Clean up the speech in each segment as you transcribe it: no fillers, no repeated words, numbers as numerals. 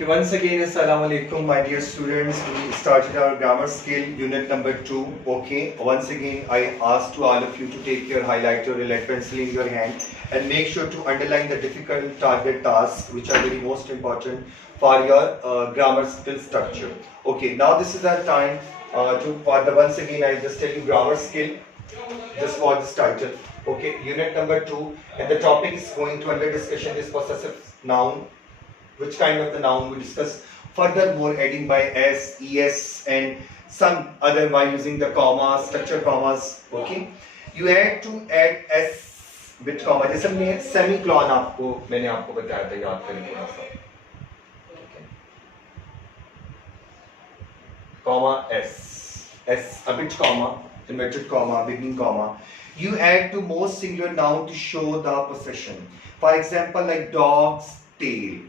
Okay, once again, Assalamu alaikum, my dear students. We started our grammar skill unit number 2. Okay, once again, I ask to all of you to take your highlighter or lead pencil in your hand and make sure to underline the difficult target tasks which are very most important for your grammar skill structure. Okay, now this is our time once again, I just tell you grammar skill. This was this title. Okay, unit number 2, and the topic is going to under discussion is possessive noun. Which kind of the noun we discuss furthermore, adding by s, es and some other by using the commas, structure commas. Okay, you had to add s with comma. जैसे हमने semicolon मैंने आपको बताया था, याद करें थोड़ा सा. Comma s a bit comma, inverted comma, beginning comma. You add to most singular noun to show the possession. For example, like dog's tail,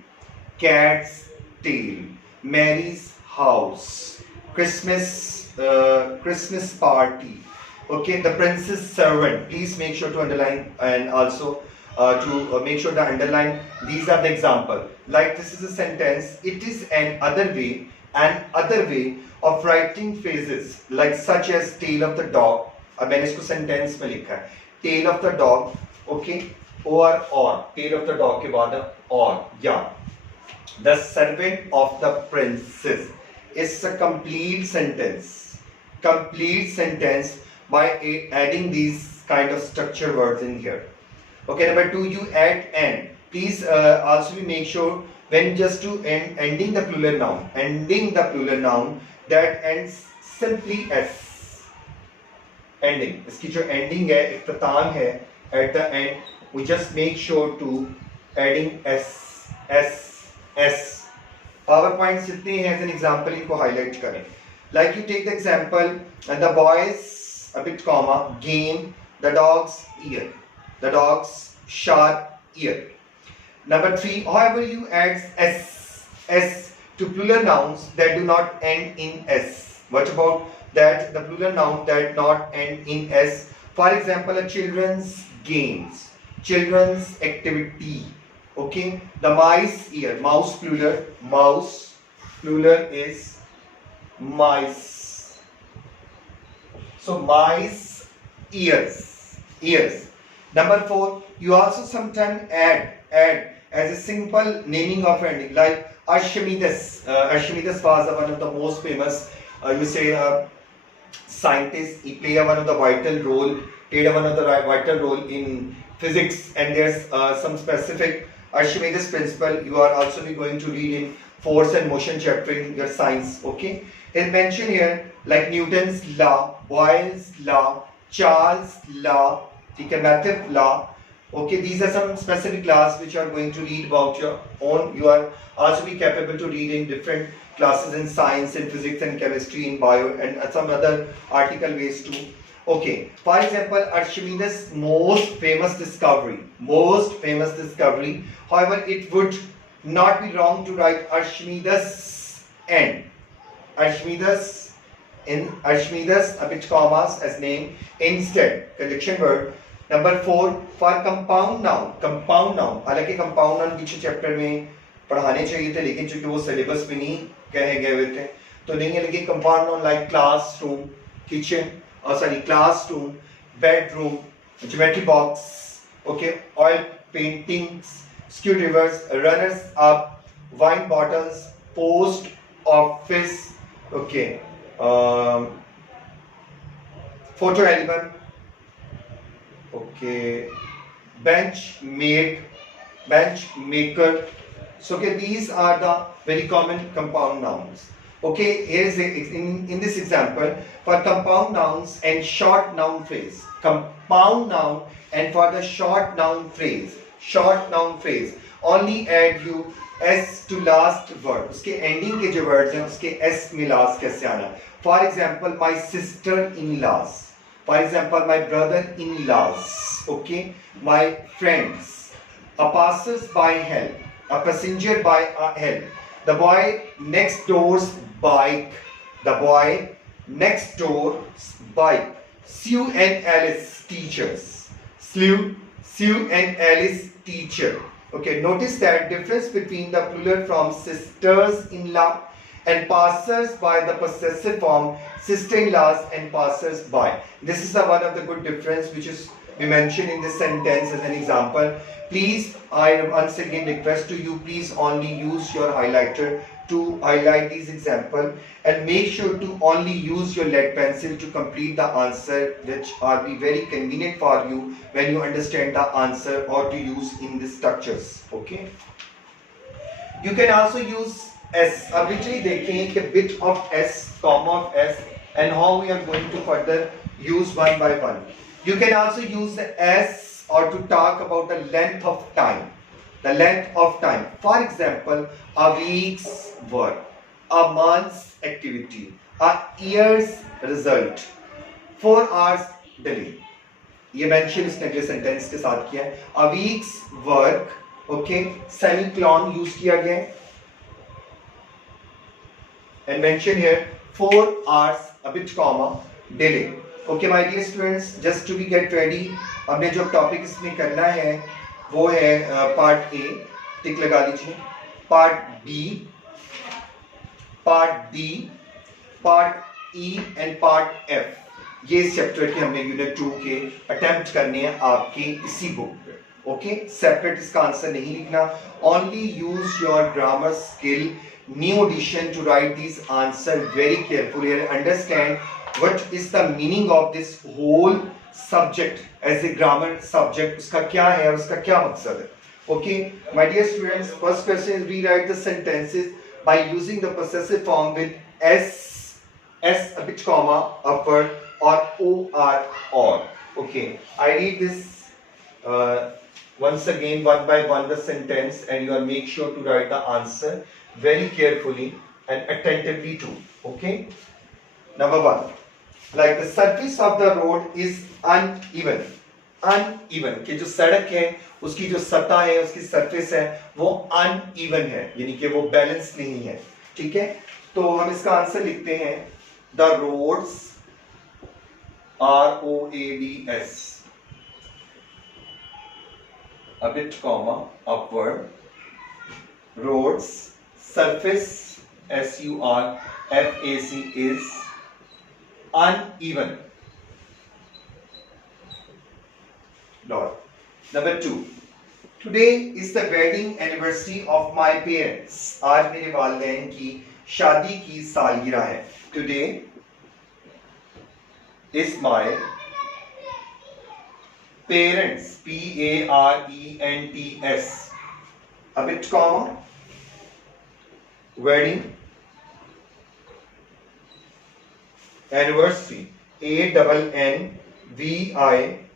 cat's tail, Mary's house, Christmas party. Okay, the prince's servant. Please make sure to underline and also to make sure to underline. These are the example. Like this is a sentence. It is an other way of writing phrases like such as tail of the dog. अब मैंने इसको sentence में लिखा है. Tail of the dog. Okay, or tail of the dog के बाद or yeah. The servant of the princess is a complete sentence by adding these kind of structure words in here. Okay, number 2, you add an. Please also make sure when just to ending the plural noun that ends simply s. Ending, इसकी जो ending है, इख्तिताम है at the end, we just make sure to adding s. PowerPoint जितने हैं as an example इनको highlight करें. Like you take the example, and the boy's a bit comma game, the dog's ear, the dog's sharp ear. Number 3, however you add s to plural nouns that do not end in s. What about that? The plural noun that not end in s. For example, a children's games, children's activity. Okay, the mice ear, mouse plural is mice. So mice ears. Number 4, you also sometimes add as a simple naming of ending, like Archimedes. Archimedes was one of the most famous scientist. He played one of the vital role in physics, and there's some specific Archimedes principle you are also going to read in force and motion chapter in your science. Okay, it mentioned here like Newton's law, Boyle's law, Charles' law, Matthew law. Okay, these are some specific laws which you are going to read about your own. You are also be capable to read in different classes in science, in physics and chemistry, in bio and some other article ways too. Okay, for example, Archimedes' most famous discovery. However, it would not be wrong to write Archimedes and Archimedes a bit commas as name instead conjunction word. Number 4, for compound noun. हालांकि compound noun पीछे chapter में पढ़ाने चाहिए थे, लेकिन चूंकि वो syllabus में नहीं कहे गए हुए थे तो नहीं है. लेकिन compound noun like classroom, classroom, bedroom, geometry box, okay, oil paintings, screwdrivers, runners up, wine bottles, post office, okay, photo album, okay, bench maker. So okay, these are the very common compound nouns. Okay, here's in this example for compound nouns and short noun phrase. Compound noun and for the short noun phrase only add you s to last word. उसके ending के जो words हैं उसके s में last कैसे आना. For example, my sister-in-laws. For example, my brother-in-laws. Okay, my friends. A passers-by help. A passenger by help. The boy next door's bike. Sue and Alice teachers. Sue and Alice teacher. Okay, notice that difference between the plural form sisters-in-law and passers-by, the possessive form sister-in-laws and passers-by. This is one of the good difference which is we mentioned in this sentence as an example. Please, I once again request to you, please only use your highlighter to highlight these example, and make sure to only use your lead pencil to complete the answer, which are be very convenient for you when you understand the answer or to use in the structures. Okay, you can also use S. Obviously देखें कि bit of S, comma of S, and how we are going to further use one by one. You can also use the S or to talk about the length of time. The length of time. For example, a week's work, a month's activity, a year's result, 4 hours delay. ये mention इसने अगले sentence के साथ किया है. A week's work, okay, semicolon use किया गया है. And mention here 4 hours, a bit comma, delay. Okay, my dear students, just to be get ready, हमने जो टॉपिक इसमें करना है वो है पार्ट ए, टिक लगा लीजिए, part B, part D, part E and part F. ये इस चैप्टर के हमने यूनिट 2 के अटेम्प्ट करने हैं आपके इसी बुक पे. ओके, सेपरेट इसका आंसर नहीं लिखना. Only use your grammar skill, new addition to write this answer very carefully and understand what is the meaning of this whole subject as a grammar subject. उसका क्या है और उसका क्या मकसद है. Okay, my dear students, first question is rewrite the sentences by using the possessive form with s, a bit comma, upward, or or. Okay, I read this once again one by one the sentence, and you are make sure to write the answer very carefully and attentively too. Okay, number 1. Like the surface of the road is uneven. Uneven कि जो सड़क है उसकी जो सतह है, उसकी surface है, वो uneven है, यानी कि वो बैलेंस नहीं है. ठीक है, तो हम इसका आंसर लिखते हैं the roads, ROADS, a bit comma, upward, roads, surface, SURFAC is uneven. Dot. Number 2. Today is the wedding anniversary of my parents. आज मेरे वालिदैन की शादी की सालगिरह है. Today is my parents, PARENTS, a bit comma, wedding anniversary, ANNVIVERSARY.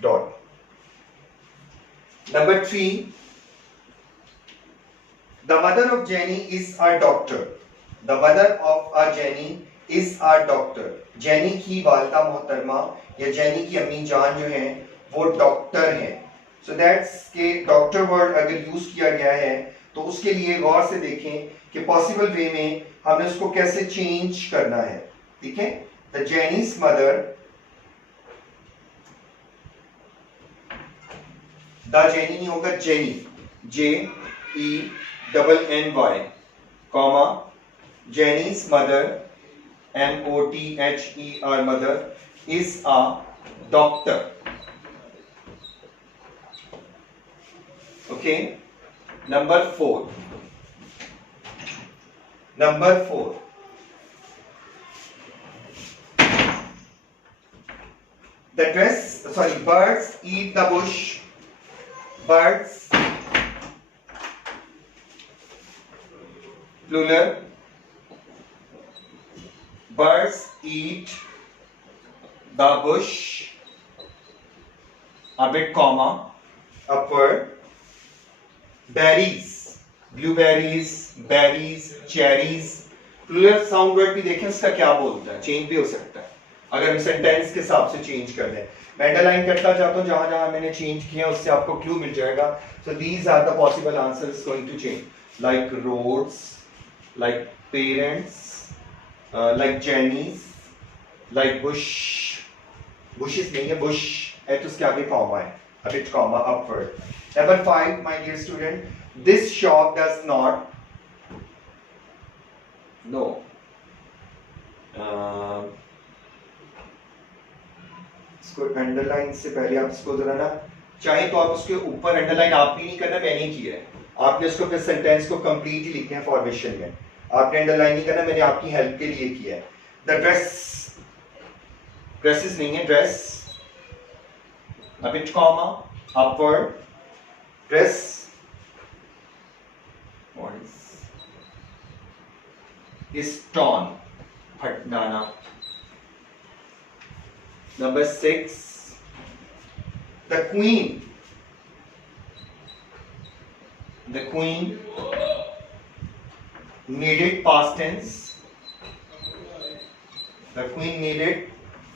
Dot. Number 3. The mother of Jenny is a doctor. The mother of a Jenny is a doctor. Jenny की वालिदा मोहतरमा या जेनी की अम्मी जान जो हैं वो डॉक्टर हैं. So that's के डॉक्टर वर्ड अगर यूज किया गया है तो उसके लिए गौर से देखें कि पॉसिबल वे में हमने उसको कैसे चेंज करना है. ठीक है, the Jenny's mother, the Jenny नहीं होगा, Jenny, JENNY, comma, Jenny's mother, MOTHER, mother, is a doctor. Okay, number 4. Birds eat the bush. Birds, plural. Birds eat the bush, a bit comma, upward. Berries, blueberries, berries, cherries. Plural sound word भी देखें उसका क्या बोलता है, change भी हो सकता है अगर हम सेंटेंस के हिसाब से चेंज कर दें. मैं अंडरलाइन करता जाता हूं जहां जहां मैंने चेंज किया उससे आपको क्लू मिल जाएगा. So these are the possible answers going to change, like roads, like parents, like Jenny's, like bush, bushes नहीं है, bush है तो उसके आगे comma है, a bit comma upward. Number 5, my dear student, this shop does not, no, इसको underline से पहले आप इसको जरा ना, चाहे तो आप उसके ऊपर अंडरलाइन आप भी नहीं करना, मैंने ही किया है, आपने उसको अपने सेंटेंस को कंप्लीट ही लिखना है फॉर्मेशन में, आपने अंडरलाइन नहीं करना, मैंने आपकी हेल्प के लिए किया है. द ड्रेस, ड्रेसेस नहीं है, dress a bit comma upward, dress, what is torn, फटना. Number 6, the queen needed past tense, the queen needed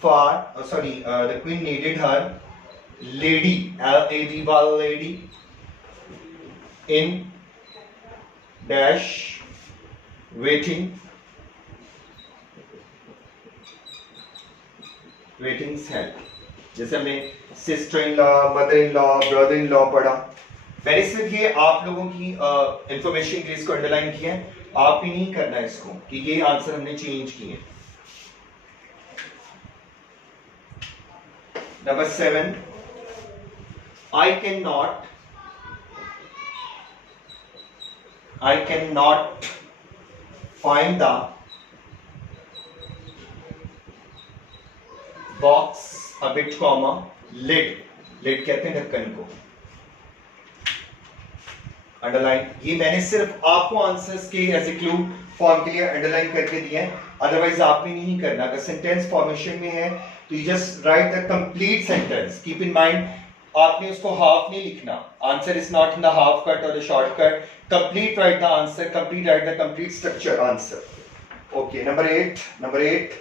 the queen needed her lady, L-A-D-Y, lady, in dash waiting cell. जैसे हमने sister in law, mother in law, brother in law पढ़ा. मैंने सिर्फ ये आप लोगों की information के लिए इसको अंडरलाइन किया है, आप ही नहीं करना इसको कि ये आंसर हमने चेंज किए. Number 7, I cannot find the box, a bit comma, lid कहते हैं ढक्कन को, अंडरलाइन. ये मैंने सिर्फ आपको आंसर्स के एज ए क्लू फॉर्म के लिए अंडरलाइन करके दिए हैं, अदरवाइज आपने नहीं करना. अगर सेंटेंस फॉर्मेशन में है तो you just write the complete sentence. Keep in mind, आपने उसको हाफ नहीं लिखना. Answer is not in the half cut और the shortcut. Complete write the answer, complete write the complete structure answer. Okay, number 8.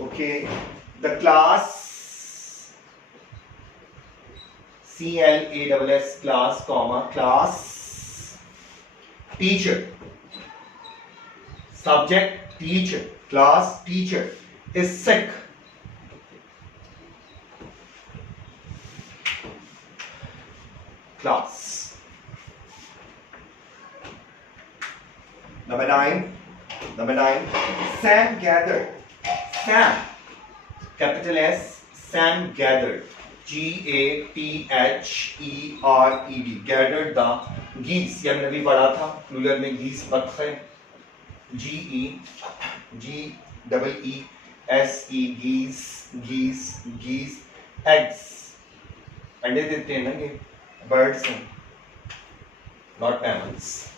Okay, the class, CLASS, class, comma, class, teacher, subject teacher, class teacher is sick. Class. Number 9, Sam gathered, Sam, capital S, Sam gathered, GATHERED, gathered the geese. ये हमने अभी पढ़ा था, plural में geese बतखें, GEESE, geese, eggs, अंडे देते हैं ना, ये birds हैं, not mammals.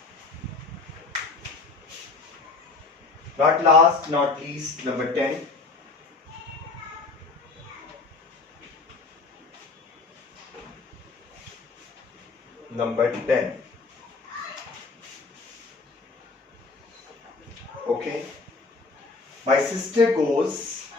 Not last, not least, number 10. Number 10. Okay. My sister goes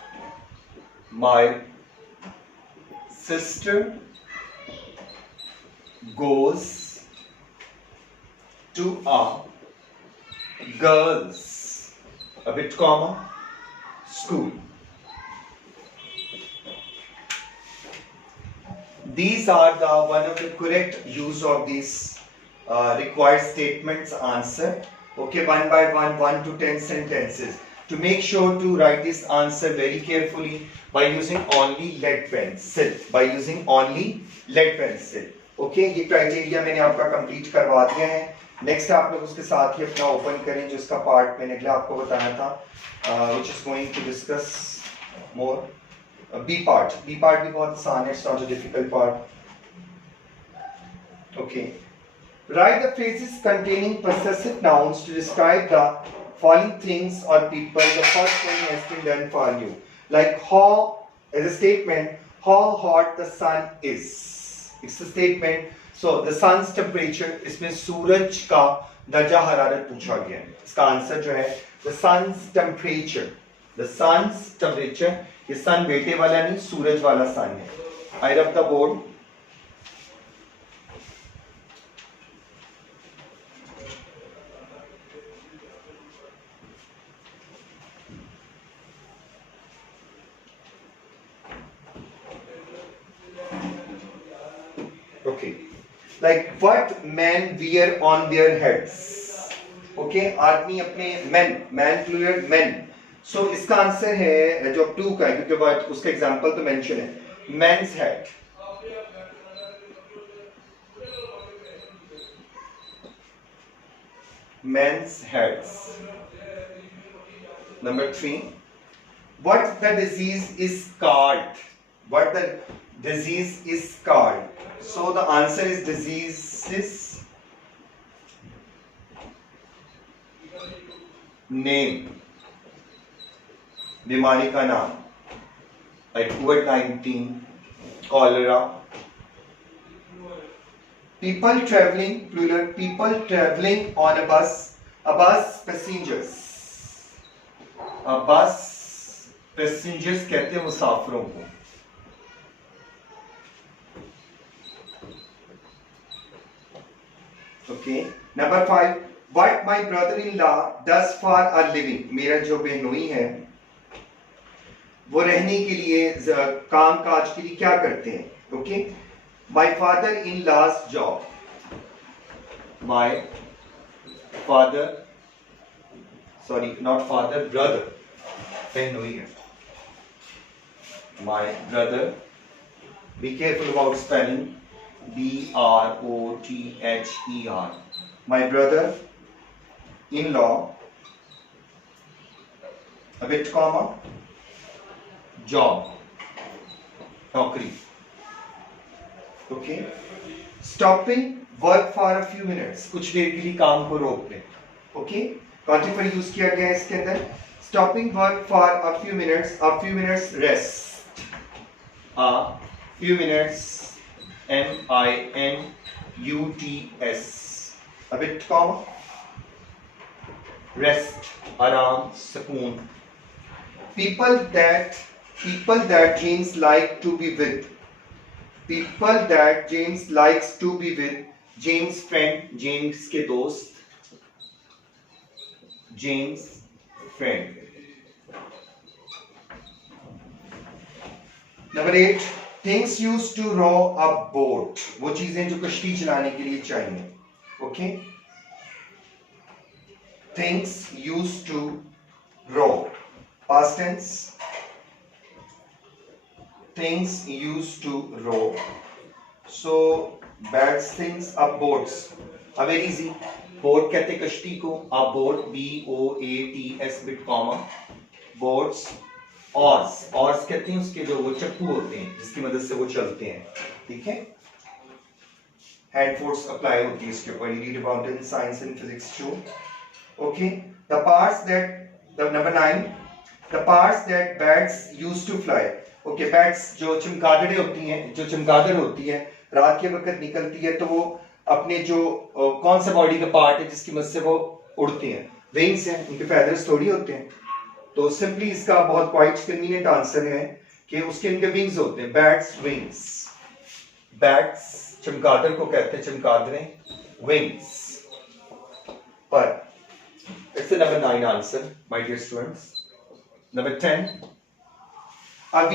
to a girls, a bit comma, school. These are one of the correct use of these required statements answer. Okay, one by one, 1 to 10 sentences. To make sure to write this answer very carefully by using only lead pencil. Okay, ये criteria मैंने आपका complete करवा दिया है. Next आप लोग उसके साथ ही अपना open करें जो इसका part मैंने अगला आपको बताया था, which is going to discuss more. B part भी बहुत आसान है, it's not a difficult part. Okay, write the phrases containing possessive nouns to describe the following things or people. The first one has been done for you, like how, as a statement, how hot the sun is. It's a statement. So the sun's temperature, इसमें सूरज का दर्जा हरारत पूछा गया है. इसका answer जो है the sun's temperature. ये सन बेटे वाला नहीं, सूरज वाला सन है. I rub the board. Okay. Like what men wear on their heads. Okay, आदमी अपने man plural men. So इसका आंसर है जो 2 का है, क्योंकि what उसका एग्जांपल तो मेंशन है, men's hat. Men's hats. Number 3. What the disease is called? What the disease is called? So the answer is diseases name. बीमारी का नाम, like COVID-19, cholera. People traveling, plural, people traveling on a bus passengers. A bus passengers कहते हैं मुसाफिरों को. Okay. Number 5. What my brother-in-law does for a living. मेरा जो बहनोई है वो रहने के लिए काम काज के लिए क्या करते हैं. Okay. My father-in-law's job. My father, sorry, not father, brother. बहनोई है. My brother. Be careful about spelling. B-R-O-T-H-E-R. My brother-in-law, a bit comma, job, नौकरी. Okay. Stopping work for a few minutes. कुछ देर के लिए काम को रोक दें. Okay. Quantifier यूज किया गया है इसके अंदर. Stopping work for a few minutes rest. A few minutes. M-I-N-U-T-S. A bit comma. Rest, आराम, सुकून. People that James like to be with. People that James likes to be with. James friend, James के दोस्त. James friend. Number 8. Things used to row a boat. वो चीजें जो कश्ती चलाने के लिए चाहिए. Okay. Things used to row. Past tense. Things used to row. So bad things are boats. Very easy. Boat कहते कश्ती को. A boat, B-O-A-T-S bit comma. Boats. Oars कहते हैं उसके जो वो चप्पू होते हैं जिसकी मदद से वो चलते हैं. ठीक है. हैंड फोर्स अप्लाई होती है इसके ऊपर. You read about it in science and physics too. Okay. The parts that number 9. The parts that bats used to fly. Okay. Bats जो चमगादड़ें होती हैं, जो चमगादड़ होती है रात के वक्त निकलती है तो वो अपने जो कौन सा बॉडी का पार्ट है जिसकी मदद से वो उड़ती हैं. विंग्स हैं. उनके फेदर्स थोड़ी होते हैं. तो सिंपली इसका बहुत क्वाइट कन्वीनियंट आंसर है कि उसके इनके विंग्स होते हैं. Bats wings. बैट्स चमगादड़ को कहते हैं चमगादड़ें विंग्स. पर it's number 9 answer my dear students. Number 10